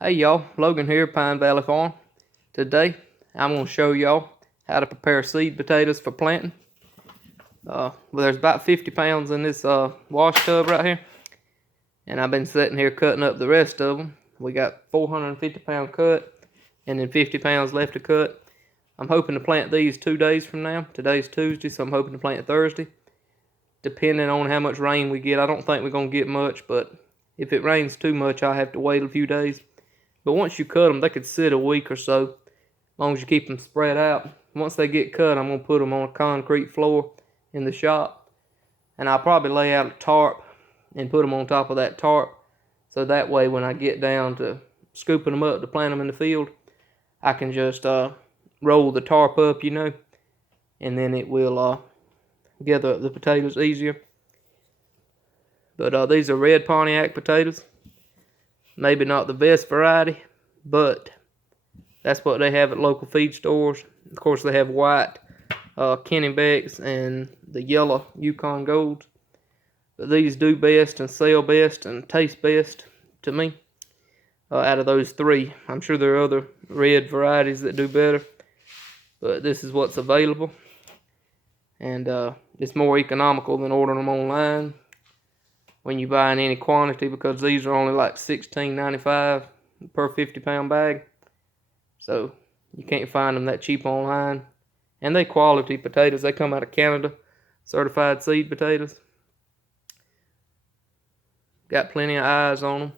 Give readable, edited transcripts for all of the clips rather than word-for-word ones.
Hey y'all, Logan here, Pine Valley Farm. Today, I'm going to show y'all how to prepare seed potatoes for planting. Well, there's about 50 pounds in this wash tub right here. And I've been sitting here cutting up the rest of them. We got 450 pound cut and then 50 pounds left to cut. I'm hoping to plant these 2 days from now. Today's Tuesday, so I'm hoping to plant Thursday. Depending on how much rain we get, I don't think we're going to get much, but if it rains too much, I'll have to wait a few days. But once you cut them, they could sit a week or so, as long as you keep them spread out. Once they get cut, I'm going to put them on a concrete floor in the shop. And I'll probably lay out a tarp and put them on top of that tarp. So that way when I get down to scooping them up to plant them in the field, I can just roll the tarp up, and then it will gather up the potatoes easier. But these are red Pontiac potatoes. Maybe not the best variety, but that's what they have at local feed stores. Of course, they have white Kennebecks and the yellow Yukon Golds. But these do best and sell best and taste best to me out of those three. I'm sure there are other red varieties that do better, but this is what's available. And it's more economical than ordering them online when you buy in any quantity, because these are only like $16.95 per 50 pound bag. So you can't find them that cheap online. And they quality potatoes. They come out of Canada, certified seed potatoes. Got plenty of eyes on them.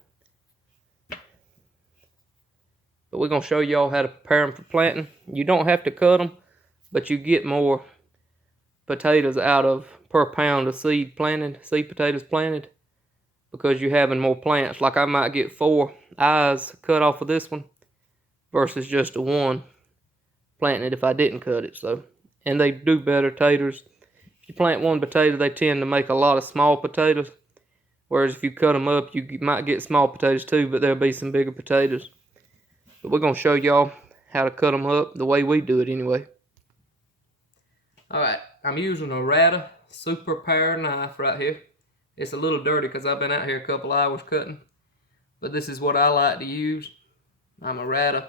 But we're going to show y'all how to prepare them for planting. You don't have to cut them, but you get more potatoes out of per pound of seed potatoes planted, because you're having more plants. Like I might get 4 eyes cut off of this one versus just a 1 planting it if I didn't cut it. So, and they do better taters. If you plant 1 potato, they tend to make a lot of small potatoes, whereas if you cut them up, you might get small potatoes too, but there'll be some bigger potatoes. But we're going to show y'all how to cut them up the way we do it anyway. Alright, I'm using a Rata Super Power knife right here. It's a little dirty because I've been out here a couple hours cutting, but this is what I like to use. I'm a Rata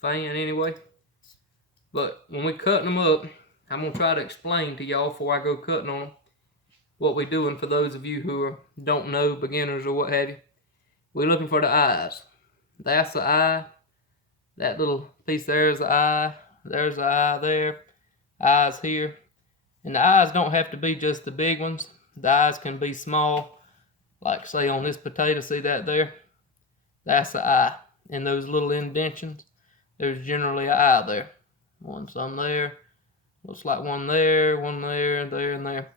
fan anyway. But when we're cutting them up, I'm going to try to explain to y'all before I go cutting on them what we're doing, for those of you who don't know, beginners or what have you. We're looking for the eyes. That's the eye. That little piece there is the eye. There's the eye there. Eyes here. And the eyes don't have to be just the big ones. The eyes can be small. Like say on this potato, see that there? That's the eye. And those little indentions, there's generally an eye there. Some there. Looks like one there, there, and there.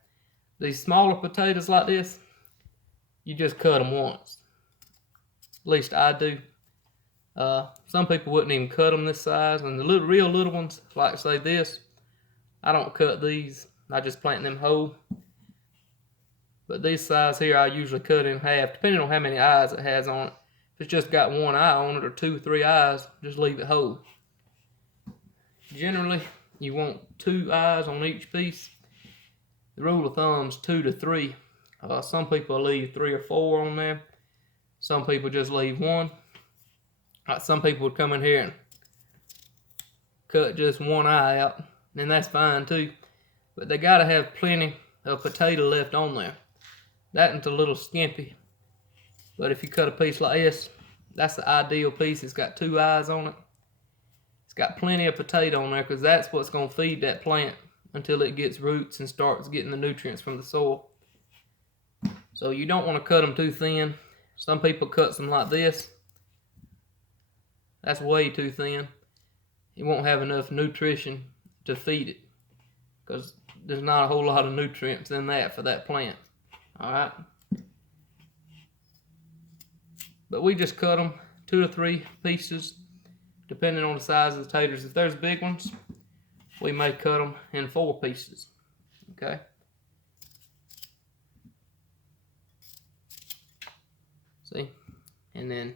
These smaller potatoes like this, you just cut them once. At least I do. Some people wouldn't even cut them this size. And the real little ones, like say this, I don't cut these. I just plant them whole. But this size here, I usually cut in half, depending on how many eyes it has on it. If it's just got 1 eye on it, or 2, 3 eyes, just leave it whole. Generally, you want 2 eyes on each piece. The rule of thumb is 2 to 3. Some people leave 3 or 4 on there. Some people just leave 1. Some people would come in here and cut just 1 eye out, and that's fine too. But they gotta have plenty of potato left on there. That one's a little skimpy. But if you cut a piece like this, that's the ideal piece. It's got 2 eyes on it. It's got plenty of potato on there, because that's what's going to feed that plant until it gets roots and starts getting the nutrients from the soil. So you don't want to cut them too thin. Some people cut them like this. That's way too thin. It won't have enough nutrition to feed it, because there's not a whole lot of nutrients in that for that plant. Alright? But we just cut them 2 to 3 pieces, depending on the size of the taters. If there's big ones, we may cut them in 4 pieces. Okay? See? And then,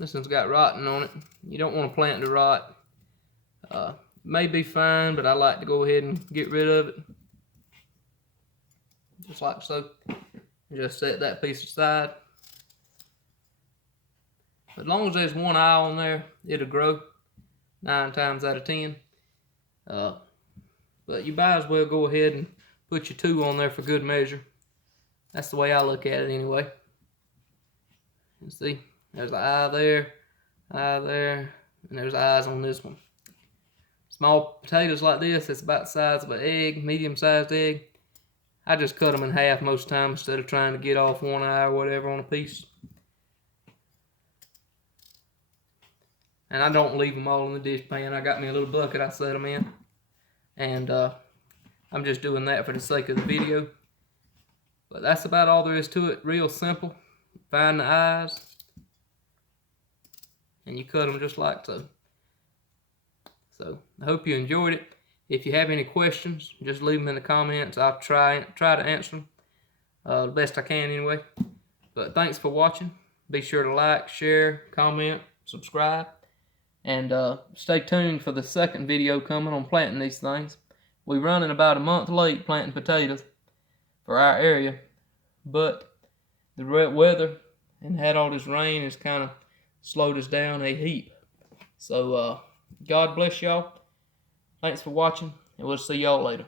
this one's got rotten on it. You don't want to plant the rot. May be fine, but I like to go ahead and get rid of it. Just like so. Just set that piece aside. as long as there's one eye on there, it'll grow 9 times out of 10. But you might as well go ahead and put your 2 on there for good measure. That's the way I look at it anyway. You see, there's an eye there, and there's eyes on this one. Small potatoes like this, it's about the size of an egg, medium-sized egg. I just cut them in half most times instead of trying to get off one eye or whatever on a piece. And I don't leave them all in the dish pan. I got me a little bucket I set them in. And I'm just doing that for the sake of the video. But that's about all there is to it. Real simple. Find the eyes. And you cut them just like so. So I hope you enjoyed it. If you have any questions, just leave them in the comments. I'll try to answer them the best I can anyway. But thanks for watching. Be sure to like, share, comment, subscribe. And stay tuned for the second video coming on planting these things. We're running about a month late planting potatoes for our area. But the wet weather and had all this rain has kind of slowed us down a heap. So God bless y'all. Thanks for watching, and we'll see y'all later.